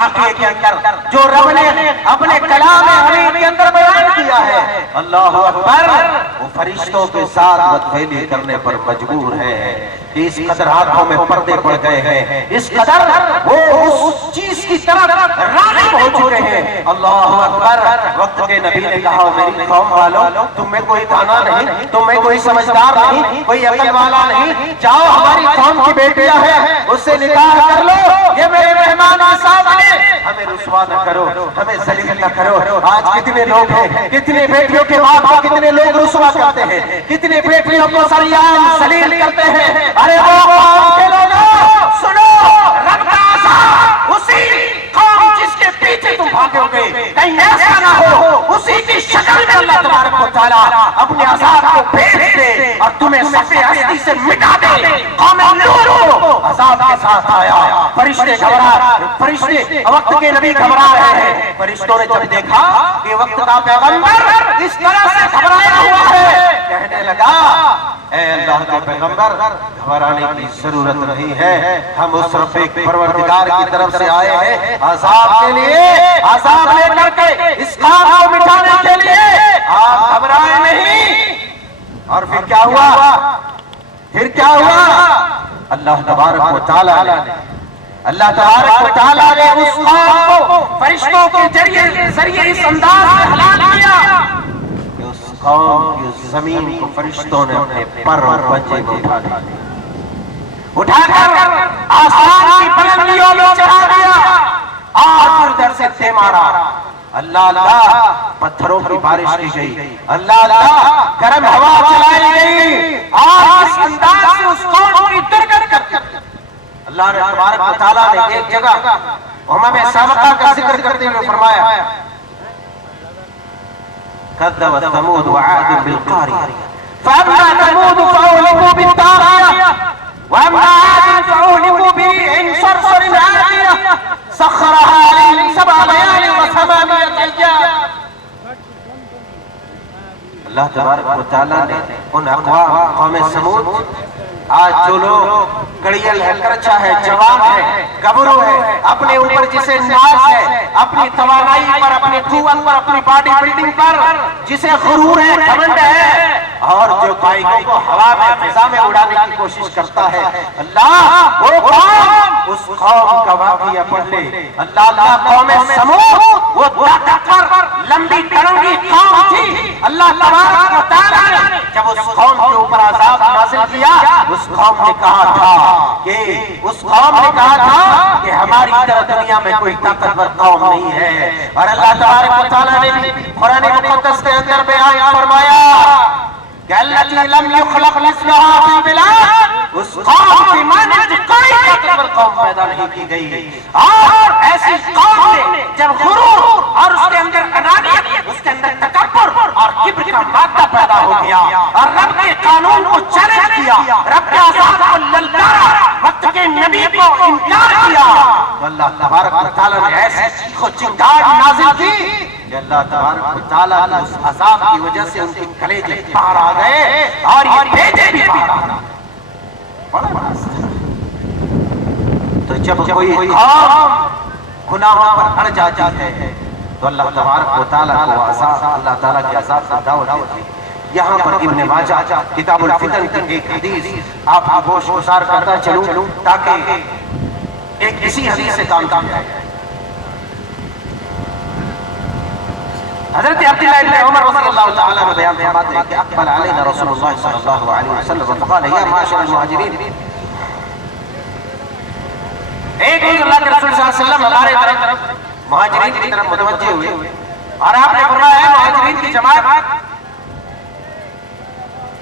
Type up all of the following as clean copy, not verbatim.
کے اندر جو رب نے اپنے کلام حمید کے اندر بیان کیا ہے، اللہ اکبر، وہ فرشتوں کے ساتھ بدفعلی کرنے پر مجبور ہے کہ اس قدر ہاتھوں میں پردے پڑ گئے ہیں، اس قدر وہ اس چیز کی طرف راغب ہو چکے ہیں۔ اللہ اکبر۔ وقت کے نبی نے کہا، میری قوم والوں، تم میں کوئی دانا نہیں، تم میں کوئی سمجھدار نہیں، کوئی عقل والا نہیں، جاؤ ہماری قوم کی بیٹیاں ہیں، اس سے نکاح کر لو، یہ میرے مہمان آسان ہیں، ہمیں رسوا نہ کرو، ہمیں ذلیل نہ کرو۔ آج کتنے لوگ ہیں، کتنے بیٹیوں کے باپ کو کتنے لوگ رسوا کرتے ہیں، کتنے بیٹیوں کو سریعان ذلیل کرتے ہیں۔ ارے وہ قوم کے لوگوں سنو، رب کا عذاب اسی قوم جس کے پیچھے تم بھاگو گے، کہیں ایسا نہ ہو اسی کی شکل میں اللہ تبارک و تعالیٰ اپنے عذاب کو بھیج دے اور تمہیں صفحے ہستی سے مٹا دے۔ قوم نوح عذاب کے ساتھ آیا، فرشتے گھبرا، فرشتے وقت کے نبی گھبرا رہے ہیں۔ فرشتوں نے جب دیکھا کہ وقت کا پیغمبر اس طرح سے گھبرایا ہوا ہے، کہنے لگا، اے اللہ کے پیغمبر، گھبرانے کی ضرورت نہیں ہے، ہم اس رب پروردگار کی طرف سے آئے ہیں عذاب کے لیے، عذاب لے کر کے اس کام کو مٹانے کے لیے، آپ گھبرائے نہیں۔ اور پھر کیا ہوا؟ پھر کیا ہوا؟ اللہ تبارک و تعالیٰ نے اس قوم کو فرشتوں کے ذریعے اس انداز میں ہلاک کیا کہ اس قوم کی زمین کو فرشتوں نے اپنے پر اور پنجے میں اٹھا کر آسمان کی بلندیوں میں چڑھا دیا اور ادھر سے دے مارا۔ اللہ اللہ، پتھروں کی بارش کی گئی، اللہ اللہ، گرم ہوا چلائی گئی اور اس انداز سے اس قوم کی درگت کر اللہ نے تبارک و تعالیٰ نے ایک جگہ امم سابقہ کا ذکر کرتے ہوئے فرمایا، کذبت ثمود وعاد بالقاریہ فاما ثمود فاہلکوا بالطاغیہ واما عاد فاہلکوا بريح صرصر عاتیہ سخرها علیہم 7 لیال و8 ایام۔ اللہ تبارک و تعالیٰ نے ان اقوام قوم سمود، آج جو لوگ گڑیل ہے، کرچا ہے، جوان ہے، گبرو ہے، اپنے اوپر جسے ناز ہے، اپنی توانائی پر، اپنی قوت پر، اپنی باڈی بلڈنگ پر جسے غرور ہے، گھمنڈ ہے، اور جو بائکوں کو ہوا میں فضا میں اڑانے کی کوشش کرتا ہے، اللہ وہ قوم، اس قوم کا واقعہ پڑھ لے۔ اللہ اللہ، قوم سمود وہ طاقتور لمبی ٹرنگی قوم تھی۔ اللہ تبارک و تعالیٰ نے جب اس قوم کے اوپر عذاب نازل کیا، اس قوم نے کہا تھا کہ ہماری طرح دنیا میں کوئی طاقتور قوم نہیں ہے۔ اور اللہ تبارک و تعالیٰ نے بھی قرآن مقدس کے اندر بیان فرمایا کہ الَّتِي لَمْ يُخْلَقْ مِثْلُهَا فِي الْبِلَادِ، اس قوم کی مانند کوئی طاقتور قوم پیدا نہیں کی گئی۔ اور ایسی قوم نے جب غرور اور اس کے اندر انانیت، اس کے اندر تکبر اور کبر کا مادہ پیدا ہو گیا اور رب کے قانون کو چیلنج کیا، رب کے عذاب کو للکارا، وقت کے نبی کو انکار کیا، تو اللہ تبارک و تعالیٰ نے ایسی چیخ و چنگار نازل کی کہ اللہ تبارک و تعالیٰ نے اس عذاب کی وجہ سے ان کے کلیجے باہر آ گئے اور یہ بھیجے بھی باہر آ گئے۔ تو جب کوئی قوم گناہوں پر اڑ جاتی ہے تو اللہ تبارک و تعالیٰ کو عذاب، اللہ تعالیٰ کے عذاب سے دعوت دیتی ہے۔ یہاں پر ابن ماجہ کتاب الفتن کی ایک حدیث آپ کو گوش گزار کرتا چلوں تاکہ ایک اسی حدیث سے کام کیا جائے۔ حضرت عبداللہ ابن عمر رضی اللہ تعالیٰ عنہ بیان فرماتے ہیں کہ اقبل علینا رسول اللہ صلی اللہ علیہ وسلم فقال یا معاشر المہاجرین، ایک اللہ کے رسول صلی اللہ علیہ وسلم ہمارے طرف مہاجرین کی طرف متوجہ ہوئے اور آپ نے فرمایا ہے مہاجرین کی جماعت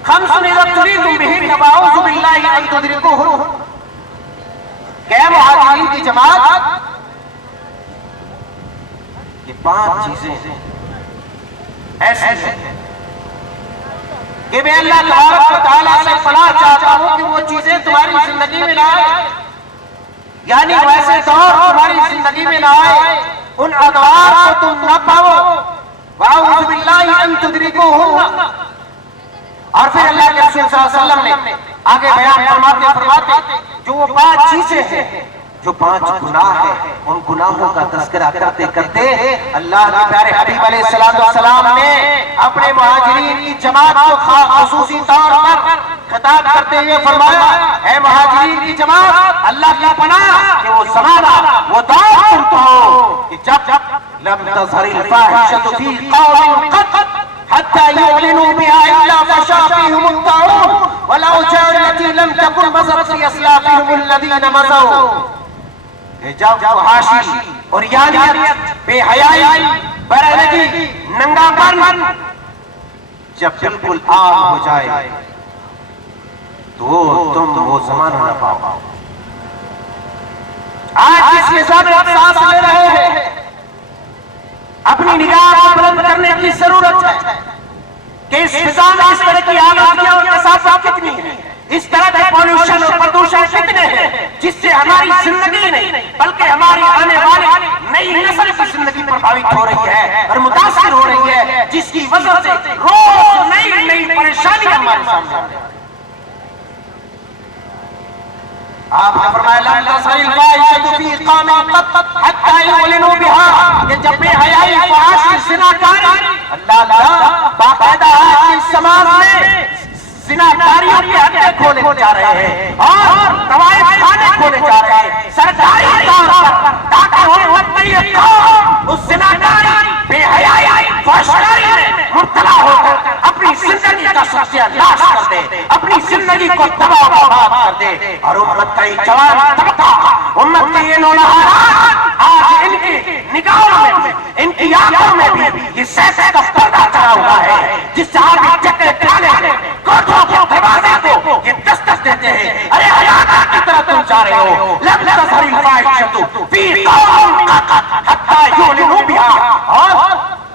خمس اذا ابتلیتم بہن فاعوذ باللہ ان تدرکوہن، کہ مہاجرین کی جماعت یہ 5 چیزیں ایسی ہیں کہ میں اللہ تبارک و تعالیٰ سے پناہ چاہتا ہوں کہ وہ چیزیں تمہاری زندگی میں نہ آئے، یعنی ویسے دور تمہاری زندگی میں نہ آئے، ان ادوار کو تم نہ پاؤ، وَأَعُوذُ بِاللَّهِ أَن تُدْرِكُوهُنَّ۔ اور پھر اللہ کے رسول صلی اللہ علیہ وسلم نے آگے بیان فرماتے جو وہ 5 چیزیں ہیں جو 5 گناہ ہیں ان گناہوں کا تذکرہ کرتے کرتے اللہ کے پیارے حبیب علیہ السلام نے اپنے مہاجرین کی جماعت کو خصوصی طور پر خطاب کرتے ہوئے فرمایا، اے مہاجرین کی جماعت، اللہ کی پناہ کہ وہ زمانہ وہ دور تم کو ہو کہ جب لم تظہر الفاحشۃ فی قوم قط حتى يعلنوا بها إلا فشا فيهم الطاعون والأوجاع التي لم تكن مضت في أسلافهم الذين مضوا. جب فحاشی اور یانیت، بے حیائی، برائلگی، ننگا پن جب بالکل عام ہو جائے تو تم وہ زمانہ نہ پاؤ. آج اس فضا میں سانس لے رہے ہیں، اپنی نگاہ کو بلند کرنے کی ضرورت ہے کہ اس فضا میں اس طرح کی آلودگیاں اور کثافت کتنی ہے، اس طرح کے پولوشن اور پردوشن کتنے ہیں جس سے ہماری زندگی نہیں بلکہ ہماری آنے والی نئی نسل کی زندگی پربھاوت ہو رہی ہے اور متاثر ہو رہی ہے، جس کی وجہ سے روز نئی نئی پریشانیاں ہمارے سامنے آ رہی ہیں. آپ نے فرمایا لن تظہر الفاحشۃ فی قوم قط حتی یعلنوا بها کہ جب بے حیائی، فحاشی، زناکاری، اللہ باقاعدہ اس سماج میں زناکاریوں کے اڈے کھولے جا رہے ہیں اور روایت خانے کھولے جا رہے ہیں سرکاری طور پر، تاکہ یہ قوم اس زناکاری، بے حیائی، فحشائی میں مبتلا ہو کر اپنی زندگی کا ستیہ ناش کر دے، اپنی زندگی کو تباہ و برباد کر دے. اور امت کا یہ جوان طبقہ، امت کے یہ نونہاران آج ان کی نگاہوں میں، ان کی آنکھوں میں بھی یہ سیسے کا پردہ چڑھا ہوا ہے جس سے آپ چکے کھانے کوٹھوں کے دروازے کو یہ دستک دیتے ہیں، ارے حیانا کی طرح تم جا رہے ہو. لم تظہر الفاحشۃ فی قوم قط حتی یعلنوا بها. اور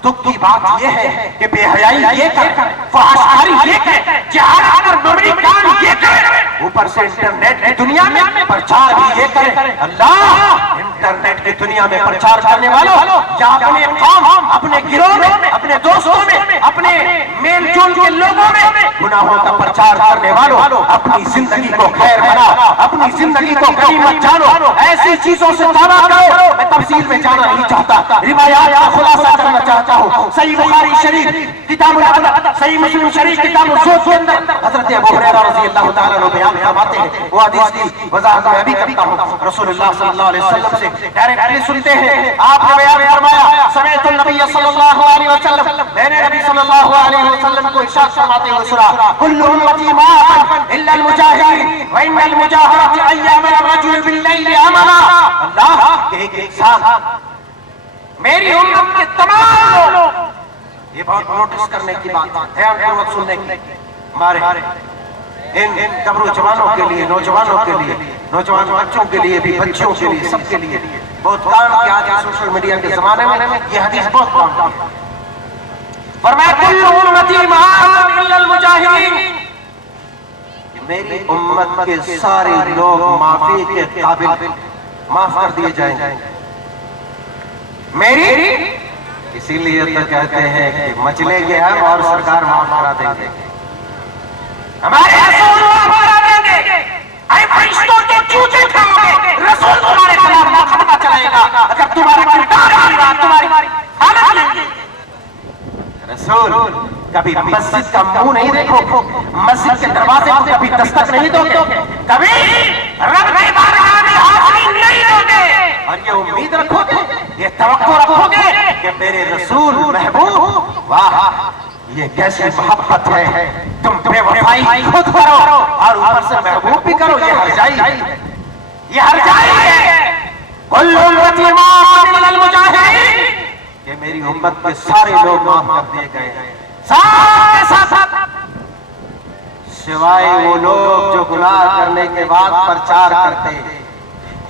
دکھ کی بات یہ ہے کہ بے حیائی یہ کر، فحاشی یہ کر، جہاد اور مبنی کام یہ کر، اوپر سے انٹرنیٹ کی دنیا میں پرچار بھی یہ کرے. اللہ، انٹرنیٹ کی دنیا میں پرچار کرنے والوں یا اپنے قوم، اپنے گروہ میں، اپنے دوستوں میں، اپنے میل جول کے لوگوں میں گناہوں کا پرچار کرنے والوں، اپنی زندگی کو خیر بنا، اپنی زندگی کو غنیمت جانو. ایسی چیزوں سے توبہ کرو. میں تفصیل میں جانا نہیں چاہتا، روایات کا خلاصہ کرنا چاہتا ہوں. صحیح بخاری شریف کتاب الادب، صحیح مسلم شریف کتاب الزہد کے اندر حضرت ابو ہریرہ رضی اللہ تعالیٰ عنہ بیان فرماتے ہیں، وہ حدیث کی وضاحت میں ابھی کرتا ہوں. رسول اللہ صلی اللہ علیہ وسلم سے ڈائریکٹلی سنتے ہیں. آپ نے بیان فرمایا، سمعت النبی صلی اللہ علیہ وسلم، میں نے نبی صلی اللہ علیہ وسلم کو ارشاد فرماتے ہوئے سنا، کل امتی معافا الا المجاہرین وان المجاہرۃ ایام الرجل باللیل عملا. اللہ کہ ایک انسان، میری امت کے تمام لوگ، یہ بہت نوٹس کرنے کی بات ہے، دھیان پوروک سننے کی، ہمارے ان قبرو جوانوں کے لیے، نوجوانوں کے لیے، نوجوان بچوں کے لیے بھی، بچوں کے لیے، سب کے لیے بہت کام کی. آج سوشل میڈیا کے زمانے میں یہ حدیث بہت کام کی. فرمایا کل امتی معافا الا المجاہرین، میری امت کے سارے لوگ معافی کے قابل، معاف کر دیے جائیں گے. میری اسی لیے تو کہتے ہیں کہ مچلے گے ہم اور سرکار معاف کرا دیں گے، ہمارے رسول معاف کرا دیں گے. اے فرشتوں کے چوچے کھاؤ گے، رسول تمہارے خلاف مقدمہ چلائے گا اگر تمہارے کردار کی بات، تمہاری حالت نہیں. رسول کبھی مسجد کا منہ نہیں دیکھو، مسجد کے دروازے کو کبھی دستک نہیں دو گے، کبھی رب کی بارگاہ میں حاضری نہیں دو گے، اور یہ امید رکھو گے، یہ توقع رکھو گے کہ میرے رسول محبوب، واہ یہ کیسی محبت ہے، تم بے وفائی خود کرو اور اوپر سے محبوب بھی کرو. یہ ہرجائی ہے، یہ ہرجائی ہے. کل امتی معافا الا المجاہرین، کہ میری امت کے سارے لوگ معاف کر دیے گئے ہیں، ساتھ سوائے وہ لوگ جو گناہ کرنے کے بعد پرچار کرتے ہیں،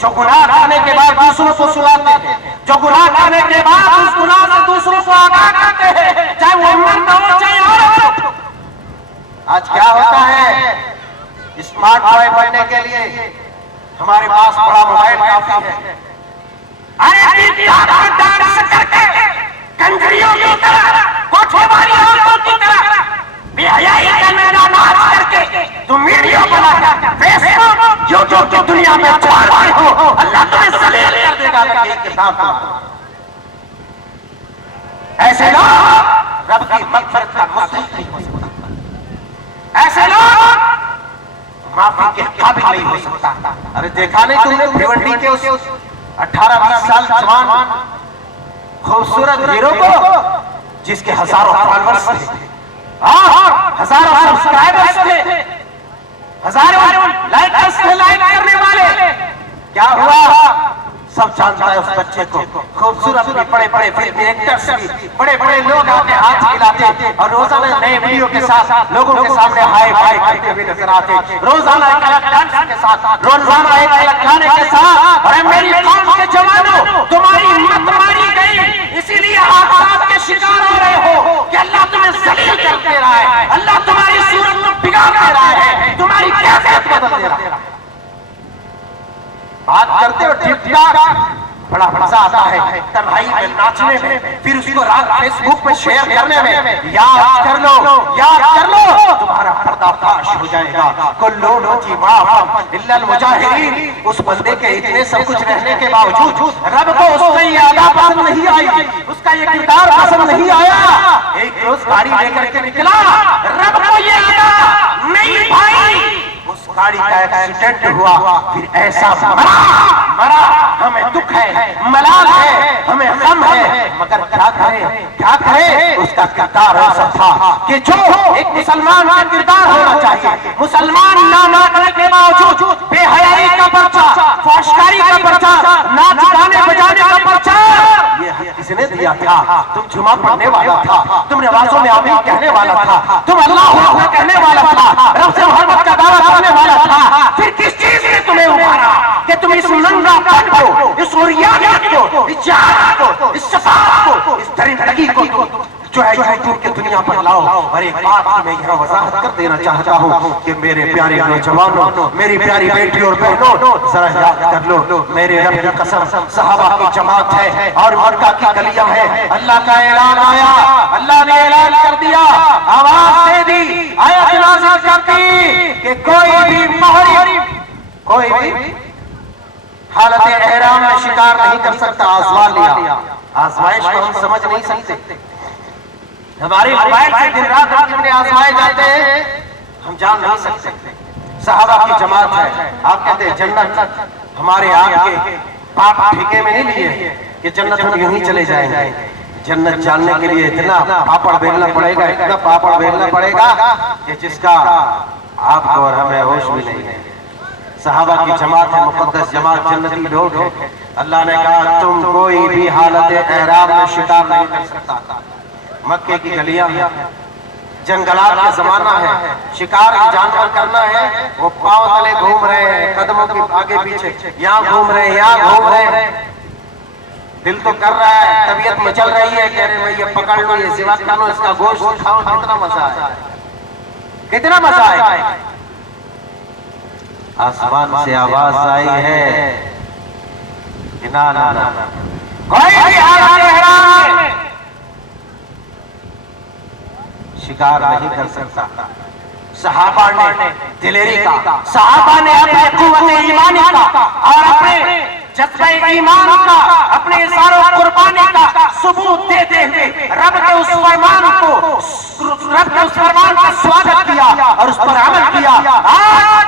جو گناہ کرنے کے بعد دوسروں کو سناتے ہیں، جو گناہ کرنے کے بعد اس گناہ سے دوسروں کو آگاہ کرتے ہیں، چاہے وہ مرد ہو چاہے عورت ہو. آج کیا ہوتا ہے، اسمارٹ بوائے بننے کے لیے ہمارے پاس بڑا موبائل کافی ہے. ارے ڈانس کر کے کنجریوں کی طرح، کوٹھے والی عورتوں کی طرح، بے حیائی کا میرا ناچ کر کے تم ویڈیو بنا کر فیس بک یوٹیوب کی دنیا میں چھوڑ رہے ہو، اللہ تمہیں ذلیل کر دے گا اگر ایک کے ساتھ ایسے لوگ رب کی مغفرت کا مستحق نہیں ہو سکتا، ایسے لوگ معافی کے قابل نہیں ہو سکتا۔ ارے دیکھا نہیں تم نے بھیونڈی کے اس 18-20 سال جوان خوبصورت ہیرو کو جس کے ہزاروں فالورز تھے، ہزاروں سبسکرائبرز تھے، ہزاروں لائکرز تھے، لائک کرنے والے، کیا ہوا؟ سب جانتا ہے اس بچے کو، خوبصورت بھی، بڑے بڑے فلم ایکٹرز بھی، بڑے بڑے لوگ آتے ہاتھ کھلاتے اور روزانہ نئے ویڈیو کے ساتھ لوگوں کے سامنے ہائی فائی کرتے ہوئے نظر آتے، روزانہ ایک الگ ڈانس کے ساتھ، روزانہ ایک الگ گانے کے ساتھ۔ اور میری قوم کے جوانوں، تمہاری مت ماری گئی، اسی لیے حادثات کے شکار ہو رہے ہو کہ اللہ تمہیں ذلیل کر دے رہا ہے، اللہ تمہاری صورت کو بگاڑ دے رہا ہے، تمہاری کیفیت بدل دے رہا ہے۔ بات کرتے ہو ٹک ٹاک، بڑا مزہ آتا ہے تنہائی میں ناچنے میں، پھر اس کو رات فیس بک پہ شیئر کرنے میں۔ یاد کر لو، یاد کر لو، تمہارا پردہ فاش ہو جائے گا۔ کل امتی معافا الا المجاہرین، اس بندے کے اتنے سب کچھ رہنے کے باوجود رب کو اس کا یہ ادا پسند نہیں آئی، اس کا یہ کردار پسند نہیں آیا۔ ایک روز گاڑی لے کر کے نکلا، رب کو یہ ادا نہیں بھائی، اس گاڑی کا ایکسیڈنٹ ہوا، پھر ایسا مرا، ہمیں دکھ ہے، ملال ہے، ہمیں غم ہے، مگر کیا کرے؟ اس کا کردار ایسا تھا کہ جو ایک مسلمان کا کردار ہونا چاہیے، مسلمان نہ ماننے کے باوجود بے حیائی کا پرچہ، فحشکاری کا پرچہ، ناچ گانے بجانے کا پرچہ، یہ کس نے دیا تھا؟ تم جمعہ پڑھنے والا تھا، تم نمازوں میں آمین کہنے والا تھا، تم اللہ اکبر کہنے والا تھا، رب سے محبت کا دعویٰ کرنے والا تھا، پھر کس چیز نے تمہیں ابھارا کہ تم اس ننگا پن کو، اس عریانیت کو، اس جہالت کو، اس صفات کو، اس درندگی کو جو ہے یوٹیوب کے دنیا پر لاؤ۔ اور ایک بات میں یہاں وضاحت کر دینا چاہتا ہوں کہ میرے پیارے نوجوانوں، میری پیاری بیٹی اور بہنوں، ذرا یاد کر لو، میرے رب کی قسم صحابہ کی جماعت ہے اور مکہ کی گلیاں ہے۔ اللہ کا اعلان آیا، اللہ نے اعلان کر دیا، آواز دے دی، آیت نازل کر دی کہ کوئی بھی محرم، کوئی بھی حالت احرام میں شکار نہیں کر سکتا۔ آزما لیا، آزمائش کو ہم سمجھ نہیں سکتے، ہماری موبائل سے دن رات ہم کتنے آزمائے جاتے ہیں ہم جان نہیں سکتے۔ صحابہ کی جماعت ہے، آپ کہتے ہیں جنت ہمارے آپ کے پاپ ٹھیکے میں نہیں لیے کہ جنت ہم یوں ہی چلے جائیں گے۔ جنت جاننے کے لیے اتنا پاپڑ بیلنا پڑے گا، اتنا پاپڑ بیلنا پڑے گا کہ جس کا آپ کو اور ہمیں ہوش بھی نہیں ہے۔ صحابہ کی جماعت ہے، مقدس جماعت، جنتی لوگ ہیں۔ اللہ نے کہا تم کوئی بھی حالت احرام میں شکار نہیں کر سکتا۔ مکے کی گلیاں ہیں، جنگلات کا زمانہ ہے، شکار جانور کرنا ہے، وہ پاؤں تلے گھوم رہے ہیں، قدموں کے آگے پیچھے، یہاں گھوم رہے ہیں، یہاں گھوم رہے ہیں، دل تو کر رہا ہے، طبیعت مچل رہی ہے، کہہ رہے ہیں یہ پکڑ لو، یہ ذبح کر لو، اس کا گوشت کھاؤ، کتنا مزہ آئے، کتنا مزہ آئے۔ آسمان سے آواز آئی ہے کہ نا نا نا کوئی بھی حالت احرام میں شکار نہیں کر سکتا۔ صحابہ نے دلیری کا، صحابہ نے اپنے قوت ایمانی کا اور اپنے جذبہ ایمان کا، اپنے اظہار و قربانی کا ثبوت دیتے ہوئے رب کے اس فرمان کا سواگت کیا اور اس پر عمل کیا۔ آج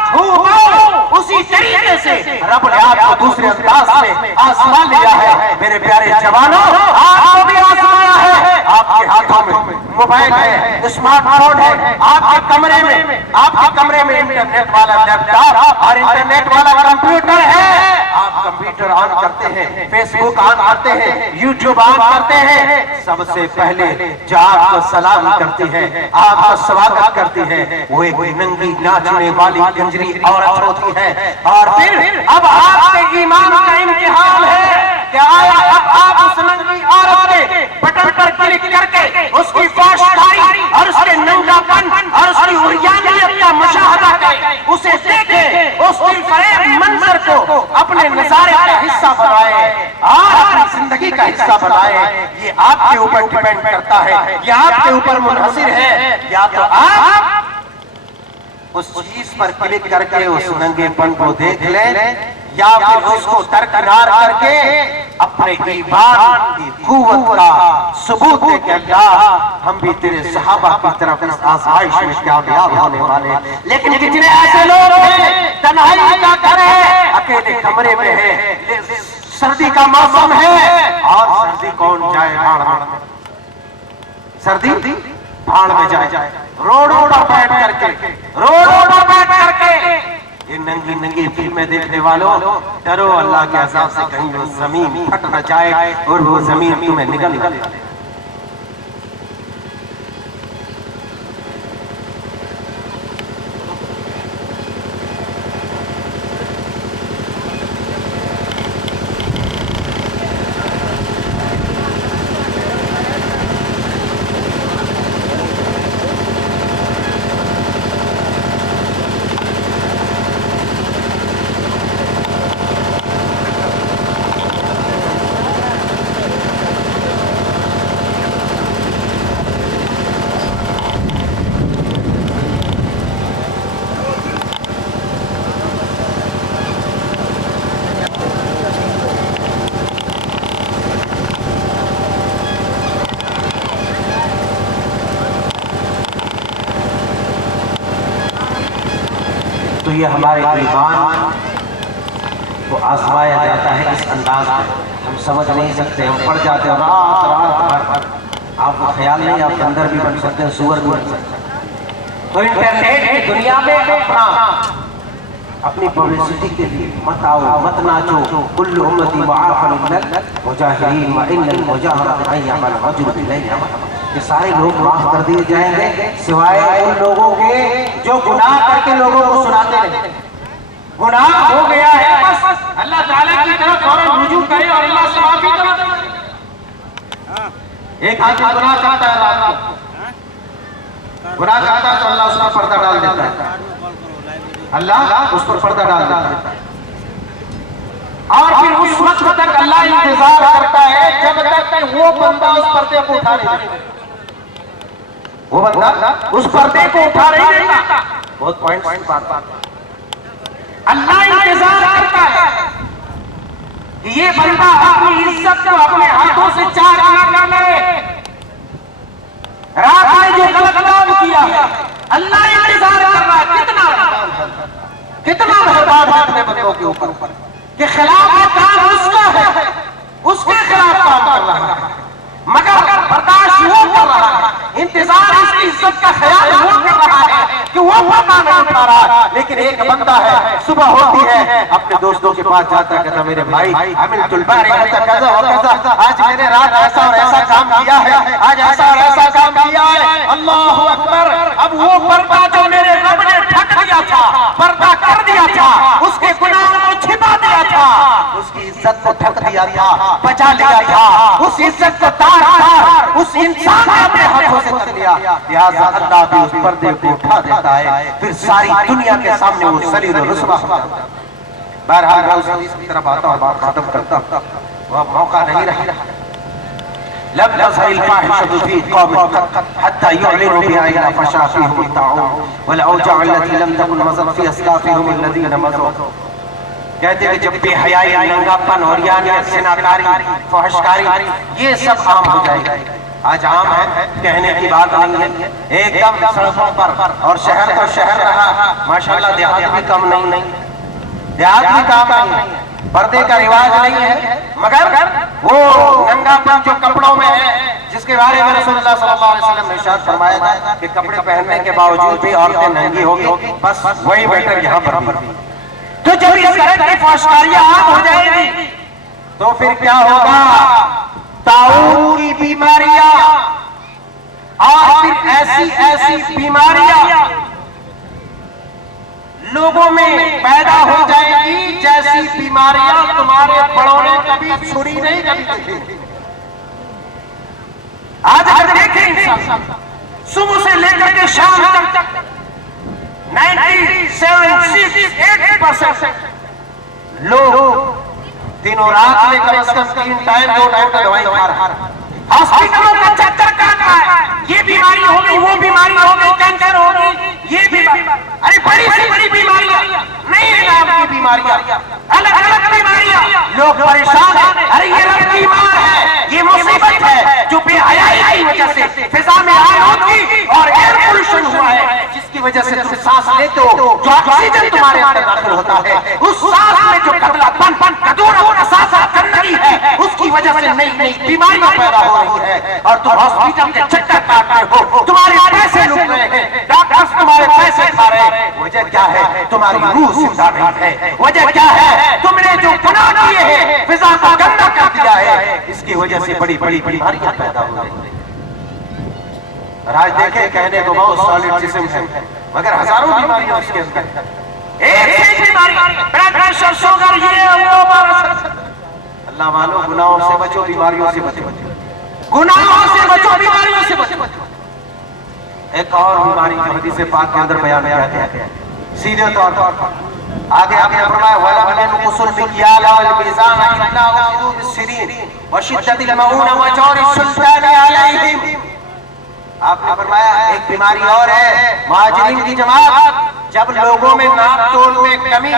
اسی طریقے سے رب نے آپ کو دوسرے انداز میں آزما لیا ہے۔ میرے پیارے جوانوں، آپ کو بھی آزمایا ہے۔ آپ کے ہاتھوں میں موبائل ہے، اسمارٹ فون ہے، آپ کے کمرے میں انٹرنیٹ والا لیپ ٹاپ اور انٹرنیٹ والا کمپیوٹر ہے۔ آپ کمپیوٹر آن کرتے ہیں، فیس بک آن کرتے ہیں، یوٹیوب آن کرتے ہیں، سب سے پہلے جو آپ کو سلام کرتی ہے، آپ کا سواگت کرتی ہے، وہ ایک ننگی ناچنے والی کنجری عورت ہوتی ہے۔ اور پھر اب آپ کے ایمان کا امتحان ہے کہ آیا اب آپ اس ننگی عورت کے بٹن پر کلک کر کے اس کی فحشکاری اور اس کے ننگا پن اور اس کی عریانیت کا مشاہدہ کریں، اسے دیکھیں، اس کی فریب منظر کو اپنے نظارے کا حصہ بنائے اور اپنی زندگی کا حصہ بنائے۔ یہ آپ کے اوپر ڈیپینڈ کرتا ہے، یہ آپ کے اوپر منحصر ہے۔ یا تو آپ اس چیز پر کلک کر کے اس ننگے پن کو دیکھ لیں، یا پھر اس کو درکنار کر کے اپنے ایمان کی قوت کا ثبوت دے کہ اللہ ہم بھی تیرے صحابہ کی طرف اس آزمائش میں کامیاب ہونے والے۔ لیکن کتنے ایسے لوگ ہیں، تنہائی کا گھر ہے، اکیلے کمرے میں ہے، سردی کا موسم ہے، اور سردی کون جائے بھاڑ میں، سردی بھاڑ میں جائے، روڈوں پر بیٹھ کر کے یہ ننگی ننگی فلمیں دیکھنے والوں، ڈرو اللہ کے عذاب سے، کہیں وہ زمین پھٹ نہ جائے اور وہ زمین تمہیں نگل نہ لے۔ تو یہ ہمارے ایمان کو آزمایا جاتا ہے اس انداز میں، ہم سمجھ نہیں سکتے، ہم پڑھ جاتے ہیں رات بھر، آپ کو خیال نہیں، آپ اندر بھی بن سکتے ہیں، سور بھی بن سکتے ہیں۔ تو انٹرنیٹ کی دنیا میں اپنی پبلسٹی کے لیے مت آؤ، مت ناچو، کل امتی معافی من المجاہرین وان المجاہرۃ ان یعمل الرجل بالیل، کہ سارے لوگ معاف کر دیے جائیں گے سوائے ان لوگوں کے جو گناہ کر کے لوگوں کو سناتے رہے۔ گناہ ہو گیا ہے، بس اللہ تعالیٰ کی طرف فوراً رجوع کرے اور اللہ سے معافی کرے۔ ایک آدمی گناہ کرتا ہے، رات کو گناہ کرتا ہے تو اللہ اس پر پردہ ڈال دیتا ہے، اللہ اس پر پردہ ڈال دیتا ہے، اور پھر اس وقت تک اللہ انتظار کرتا ہے جب تک کہ وہ بندہ اس پردے کو اٹھا نہیں دیتا، وہ بندہ اس پردے کو اٹھا نہیں دیتا۔ بہت پوائنٹ بات، اللہ انتظار کرتا ہے کہ یہ بندہ اپنی عزت کو اپنے ہاتھوں سے چار نہ لے، رات میں جو غلط کام کیا ہے اللہ انتظار کر رہا ہے، کتنا مہربان ہے اپنے بندوں کے اوپر کہ خلاف کام اس کا ہے، اس کے خلاف کام کر رہا ہے، مگر برداشت وہ کر رہا ہے، انتظار اس کی عزت کا خیال وہ کر رہا ہے کہ وہ پردہ نہیں اٹھا رہا۔ لیکن ایک بندہ ہے، صبح ہوتی ہے اپنے دوستوں کے پاس جاتا ہے، کہتا میرے بھائی عملت البارحة کذا وکذا، آج میں نے رات ایسا اور ایسا کام کیا ہے، آج ایسا اور ایسا کام کیا ہے، اللہ اکبر۔ اب وہ پردہ جو میرے رب نے ڈھک دیا تھا، پردہ کر دیا تھا، اس کے گناہوں کو چھپا دیا تھا، اس کی عزت کو ڈھک دیا تھا، بچا لیا تھا، اس عزت کو تار اس انسان نے اپنے ہاتھوں سے کر لیا، لہذا اللہ بھی اس پردے کو اٹھا دیتا ہے، پھر ساری دنیا کے سامنے وہ ذلیل و رسوا ہو جاتا ہے۔ بہرحال میں اس حدیث کی طرف آتا اور بات ختم کرتا ہوں، وہ موقع نہیں رہا۔ لم تظهر الفاحشة في قوم حتى يعلنوا بها إلى فشا فيهم الطاعون والأوجاع التي لم تكن مضت في أسلافهم الذين مضوا۔ کہتے ہیں جب بے حیائی، ننگا پن، عریانیت، زناکاری، فحشکاری یہ سب عام ہو جائے گا۔ آج عام ہے، کہنے کی بات نہیں ہے، ایک دم سڑکوں پر، اور شہر تو شہر رہا، ماشاءاللہ دیہات بھی کم نہیں، دیہات بھی کام نہیں، پردے کا رواج نہیں ہے، مگر وہ ننگا پن جو کپڑوں میں ہے، جس کے بارے میں رسول اللہ صلی اللہ علیہ وسلم نے ارشاد فرمایا تھا کہ کپڑے پہننے کے باوجود بھی عورتیں ننگی ہوگی، بس وہی بیٹر یہاں پر بھی۔ تو جب اس طرح کی فحشکاریاں عام ہو جائیں گی تو پھر کیا ہوگا؟ طاعون کی بیماریاں اور پھر ایسی بیماریاں لوگوں میں پیدا ہو جائیں گی جیسی بیماریاں تمہارے بڑوں نے کبھی سنی نہیں، کبھی دیکھی۔ آج اگر دیکھیں انسان صبح سے لے کر کے شام تک 97-8% لوگ دنوں رات میں کم از کم 3 ٹائم 2 ٹائم کا دوائی کھا رہا ہے، ہاسپٹلوں کا چکر کاٹ رہا ہے، یہ بیماری ہوگی، وہ بیماری ہوگی، کینسر ہوگی، یہ بیماری۔ ارے لوگ پریشان ہیں، ارے یہ رب کی مار ہے، یہ مصیبت ہے جو بے حیائی کی وجہ سے فضا میں آلودگی اور ایئر پولوشن ہوا ہے، جس کی وجہ سے تم سانس لیتے ہو، جو آکسیجن تمہارے اندر داخل ہوتا ہے، اس سانس میں جو قتلا پن کدورت کثافت گندگی ہے، اس کی وجہ سے نئی نئی بیماریاں پیدا ہو رہی ہے، اور تم ہاسپٹل کے چکر کاٹتے ہو، تمہارے پیسے لوٹ رہے ہیں، ڈاکٹرز تمہارے پیسے کھا رہے ہیں۔ وجہ کیا ہے؟ تمہاری روح زندہ نہیں ہے۔ وجہ کیا ہے؟ تم نے جو گناہ کیے ہیں، فضا کو گندا کر دیا ہے، اس کی وجہ سے بڑی بڑی بیماریاں پیدا ہو رہی ہیں۔ اور آج دیکھیں، کہنے کو بہت سالڈ جسم ہے، مگر ہزاروں بیماریاں اس کے اندر، ایک سے بیماری، بلڈ پریشر، شوگر، یہ وہ بس۔ اللہ مانو، گناہوں سے بچو، بیماریوں سے بچو، گناہوں سے بچو، بیماریوں سے بچو۔ ایک اور بیماری جو حدیث پاک کے اندر بیان کیا گیا ہے، سیدھے طور پر آگے فرمایا وَلَمْ يَنْقُصُ الْمِكْيَالَ وَالْمِيزَانَ إِلَّا وَحُدُودِ السِّنِينِ وَشِدَّةِ الْمَعُونَ وَجَوْرِ السُّلْطَانِ عَلَيْهِمْ۔ آپ نے فرمایا ایک بیماری اور ہے، مہاجرین کی جماعت، جب لوگوں میں ناپ تول میں کمی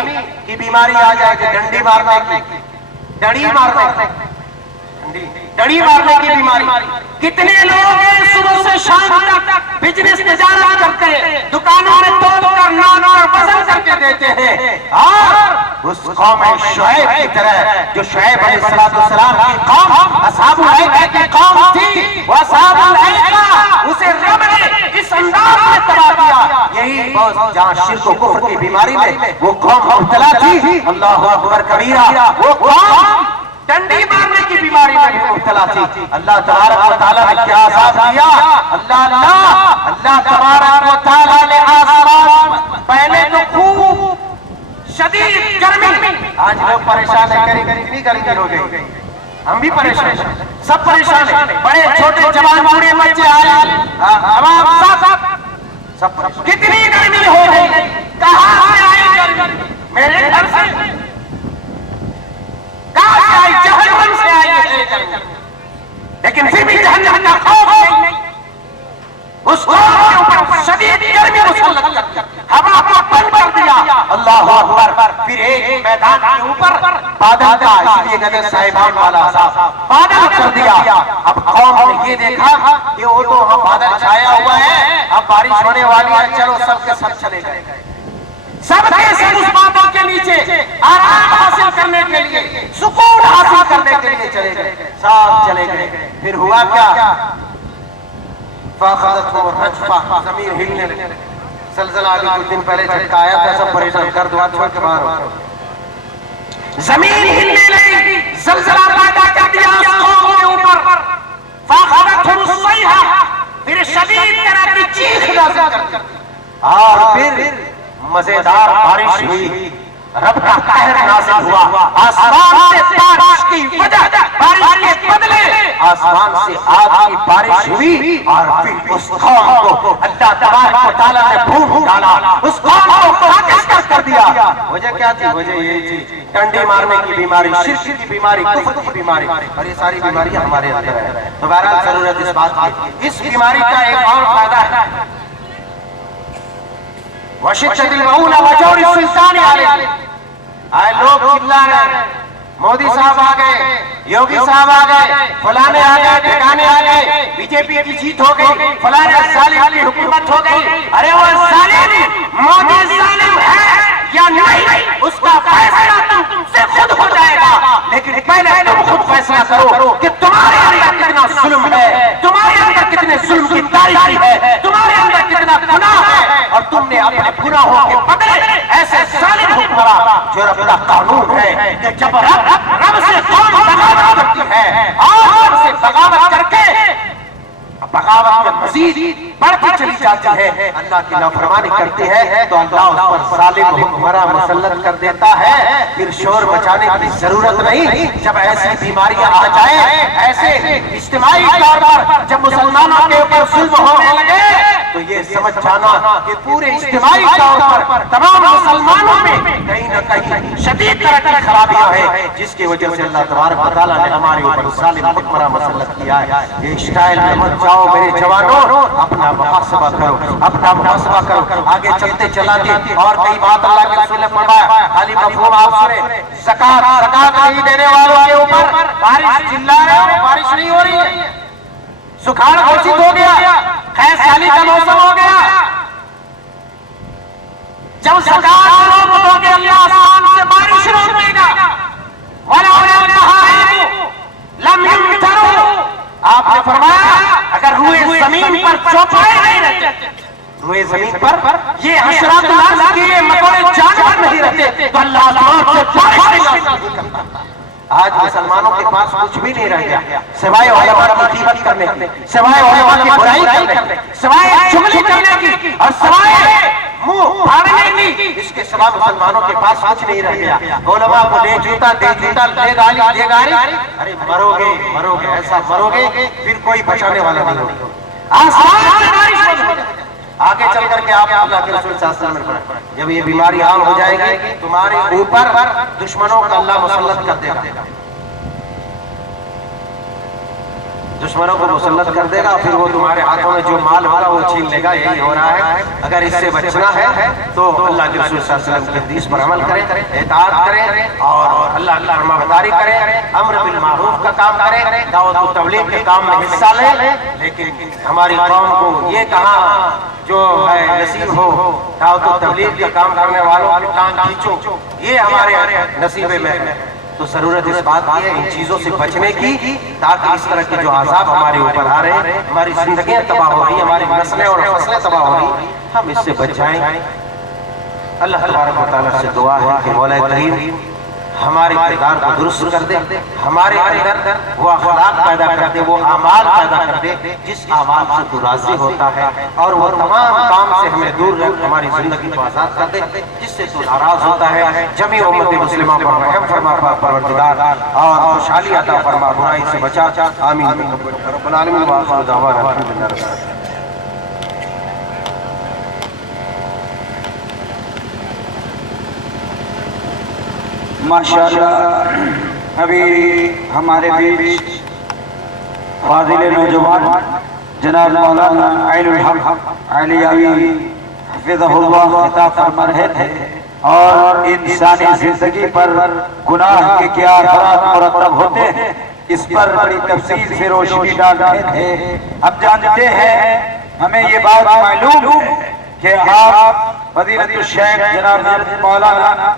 کی بیماری آ جائے کہ ڈنڈی مارنے کی، ڈڑی مارنے کی بیماری۔ کتنے لوگ ہیں صبح سے شام تک بزنس تجارت کرتے ہیں، دکانوں میں توڑ کر نان اور وزن کر کے دیتے ہیں، اور اس قوم شعیب کی طرح جو شعیب علیہ السلام کی قوم اصحاب الایکہ کی قوم تھی، وہ اصحاب الایکہ اسے رب نے اس انداز میں تباہ کیا۔ یہی جہاں شرک و کفر کی بیماری میں وہ قوم مبتلا تھی، اللہ اکبر کبیرہ، وہ قوم ڈنڈی مارنے کی بیماری میں مبتلا تھی۔ اللہ تبارک و تعالیٰ نے کیا عذاب دیا؟ اللہ تبارک و تعالیٰ نے آسمان، پہلے تو خوب شدید گرمی، آج لوگ پریشان ہیں، کتنی گرمی ہو گئی، ہم بھی پریشان ہیں، سب پریشان ہیں، بڑے چھوٹے جوان بوڑھے بچے آئے، عوام سب کتنی گرمی ہو گئی، کہاں سے آئی گرمی؟ میرے گھر سے، کہاں سے آئی؟ جہنم سے آئی ہے، لیکن پھر بھی جہنم کا خوف نہیں، اس قوم کے اوپر شدید گرمی مسلط کر ہوا کو بند کر دیا۔ اللہ اکبر، پھر ایک میدان کے اوپر بادل کا، اس لیے کہتے ہیں صاحبان والا عذاب، بادل کر دیا۔ اب قوم نے یہ دیکھا کہ وہ تو بادل چھایا ہوا ہے، اب بارش ہونے والی ہے، چلو سب کے سب چلے گئے، سب کے سب اس بادل کے نیچے آرام حاصل کرنے کے لیے، سکون حاصل کرنے کے لیے چلے گئے، سب چلے گئے۔ پھر ہوا کیا؟ فَأَخَذَتْهُمُ الرَّجْفَةُ، زمین ہلنے لگی، زلزلہ ابھی کچھ دن پہلے جھٹکا آیا تھا، سب پریشان کر دعا چھوڑ کے باہر ہو، زمین ہلنے لگی، زلزلہ پیدا کر دیا اس قوم کے اوپر۔ فَأَخَذَتْهُمُ الصَّيْحَةُ، پھر شدید طرح کی چیخ نازل کر دی، اور پھر مزیدار بارش ہوئی، رب کا قہر نازل ہوا، آسمان سے بارش کی وجہ، بارش کے بدلے آسمان سے آگ کی بارش ہوئی، اور پھر اس قوم کو اللہ تبارک و تعالیٰ نے بھون ڈالا، اس قوم کو خاکستر کر دیا۔ وجہ کیا تھی؟ وجہ یہی تھی، ڈنڈی مارنے کی بیماری، شرک کی بیماری، کفر کی بیماری، اور یہ ساری بیماریاں ہمارے اندر ہیں۔ تو بہرحال ضرورت اس بات کی، اس بیماری کا ایک اور فائدہ ہے، وَشِدَّةِ الْمَعُونَ وَجَوْرِ السُّلْطَانِ عَلَيْهِمْ۔ آئے لوگ چلا رہے، مودی صاحب آ گئے، یوگی صاحب آ گئے، فلانے آ گئے، ٹھکانے آ گئے، بی جے پی کی جیت ہو گئی، فلانے ظالم کی حکومت ہو گئی۔ ارے وہ ظالم مودی ظالم ہے یا نہیں، اس کا فیصلہ تم سے خود ہو جائے گا، لیکن پہلے تم خود فیصلہ کرو کہ تمہارے اندر کتنا ظلم ہے، تمہارے اندر کتنے ظلم کی تاریخی ہے، تمہارے اندر کتنا گناہ ہے، اور تم نے اپنے گناہوں کے بدلے ایسے ظالم حکمراں، جو رب کا قانون ہے کہ جب رب سے قوم بغاوت کرتی ہے، اور رب سے بغاوت کر کے بغاوت میں مزید بڑھتی چلی جاتی ہے، اللہ کی نافرمانی کرتی ہے، تو اللہ اس پر ظالم حکمراں مسلط کر دیتا ہے۔ پھر شور مچانے کی ضرورت نہیں، جب ایسی بیماریاں آ جائیں، ایسے اجتماعی طور پر جب مسلمانوں کے اوپر ظلم ہونے لگے، تو یہ سمجھ جانا کہ پورے اجتماعی طور پر تمام مسلمانوں میں کہیں نہ کہیں شدید طرح کی خرابیاں ہیں، جس کی وجہ سے اللہ تبارک و تعالیٰ نے ہمارے اوپر ظالم حکمراں مسلط کیا ہے۔ یہ اسٹائل میں مت جاؤ میرے جوانوں، اپنا محاسبہ کرو، اپنا محاسبہ کرو۔ آگے چلتے چلاتے اور کئی بات اللہ کے رسول نے فرمایا، خالی مفہوم آپ سنیں، زکات نہیں دینے والوں کے اوپر بارش چلائے، بارش نہیں ہو رہی ہے، سکھاڑ گھوشت ہو گیا، خیر سالی کا موسم ہو گیا۔ جب زکات روک دو گے اللہ آسمان سے بارش روک دے گا۔ وَلَوْلَا الْبَهَائِمُ لَمْ يُمْطَرُوا، آپ نے فرمایا اگر روئے زمین پر چوپائے نہیں رہتے، روئے زمین پر یہ حشرات الارض کے مکوڑے جانور نہیں رہتے تو اللہ آسمان سے بارش نہیں کرتا۔ آج مسلمانوں کے پاس کچھ بھی نہیں رہ گیا سوائے علماء کی غیبت کرنے کی، سوائے علماء کی برائی کرنے کی، سوائے چغلی کرنے کی اور سوائے منہ پھاڑنے کی، اس کے سوا مسلمانوں کے پاس کچھ نہیں رہ گیا۔ علماء کو لے جوتا دے جوتا، لے گالی دے گالی، ارے مرو گے ایسا مرو گے پھر کوئی بچانے والا نہیں ہوگا۔ آسمان سے بارش ہو جائے۔ آگے چل کر کے آپ اللہ کے رسول صلی اللہ علیہ وسلم نے فرمایا جب یہ بیماری عام ہو جائے گی تمہارے اوپر دشمنوں کا اللہ مسلط کر دے گا، دشمنوں کو مسلط کر دے گا، پھر وہ تمہارے ہاتھوں میں جو مال ہوگا وہ چھین لے گا۔ یہی ہو رہا ہے۔ اگر اس سے بچنا ہے تو اللہ کے رسول صلی اللہ علیہ وسلم کی حدیث پر عمل کریں، اطاعت کریں اور اللہ کی فرمانبرداری کریں، امر بالمعروف کا کام کریں، دعوت و تبلیغ کے کام میں حصہ لیں۔ لیکن ہماری قوم کو یہ کہاں جو ہے نصیب ہو دعوت و تبلیغ کا کام کرنے والوں کی ٹانگ کھینچو، یہ ہمارے نصیبے میں ہے۔ تو ضرورت اس بات کی ہے ان چیزوں سے بچنے کی، تاکہ اس طرح کے جو عذاب ہمارے اوپر آ رہے ہیں، ہماری زندگیاں تباہ ہو رہی ہیں، ہماری نسلیں اور فصلیں تباہ ہو رہی ہیں، ہم اس سے بچ جائیں۔ اللہ تبارک و تعالیٰ سے دعا ہے کہ مولا کریم ہمارے کردار کو درست کر دے، ہمارے اندر وہ اخلاق پیدا کر دے، وہ اعمال پیدا کر دے جس اعمال سے تو راضی ہوتا ہے، اور وہ تمام کام سے ہمیں دور رکھ ہماری زندگی کو آزاد کر دے جس سے تو ناراض ہوتا ہے۔ جمیع امت مسلمہ پر رحم فرما پروردگار، اور خوشحالی عطا فرما، برائی سے بچا۔ آمین رب العالمین۔ وآخر دعوانا الحمدللہ رب العالمین۔ ماشاءاللہ ابھی ہمارے بیچ فاضل نوجوان جناب مولانا عین الحق علیوی حفظہ اللہ خطاب فرما رہے تھے، اور انسانی زندگی پر گناہ کے کیا اثرات مرتب ہوتے ہیں اس پر بڑی تفصیل سے روشنی ڈال رہے تھے۔ ہم جانتے ہیں، ہمیں یہ بات معلوم ہے کہ آپ فضیلت الشیخ جناب مولانا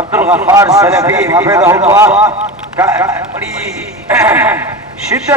عبدالغفار سلفی حفظہ اللہ کا بڑی شدت